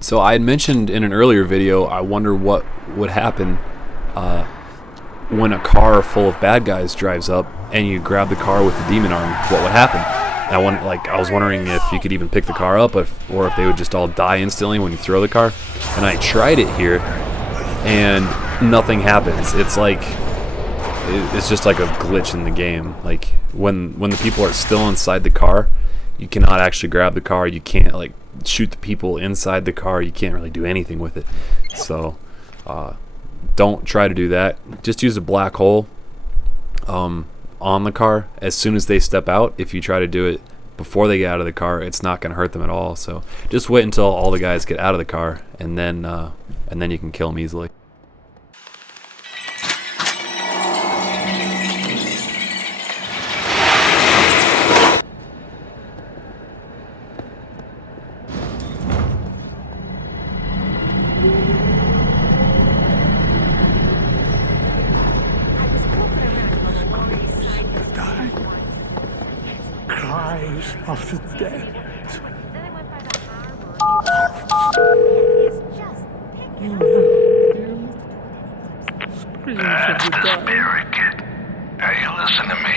So I had mentioned in an earlier video, I wonder what would happen when a car full of bad guys drives up and you grab the car with the demon arm. What would happen? I was wondering if you could even pick the car up, or if they would just all die instantly when you throw the car. And I tried it here, and nothing happens. It's just like a glitch in the game. Like when the people are still inside the car, you cannot actually grab the car. You can't like shoot the people inside the car. You can't really do anything with it. So don't try to do that. Just use a black hole on the car as soon as they step out. If you try to do it before they get out of the car, it's not going to hurt them at all. So just wait until all the guys get out of the car, and then you can kill them easily. Cries of the dead. Barry, kid. Now you listen to me.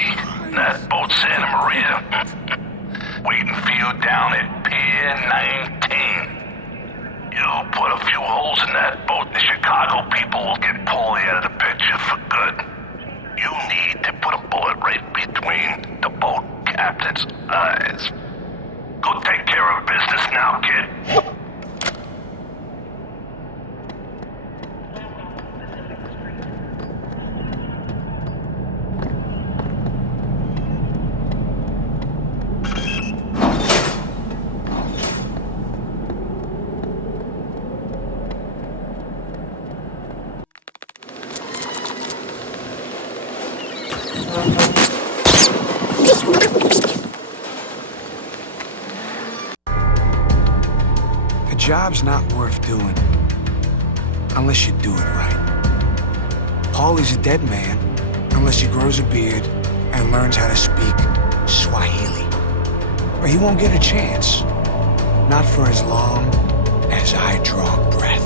That boat Santa Maria. Waiting for you down at Pier 19. You put a few holes in that boat, the Chicago people will get Paulie out of the picture for good. You need to put a bullet right between the boat captain's eyes. Go take care of business now, kid. A job's not worth doing unless you do it right. Paulie's a dead man unless he grows a beard and learns how to speak Swahili. Or he won't get a chance. Not for as long as I draw breath.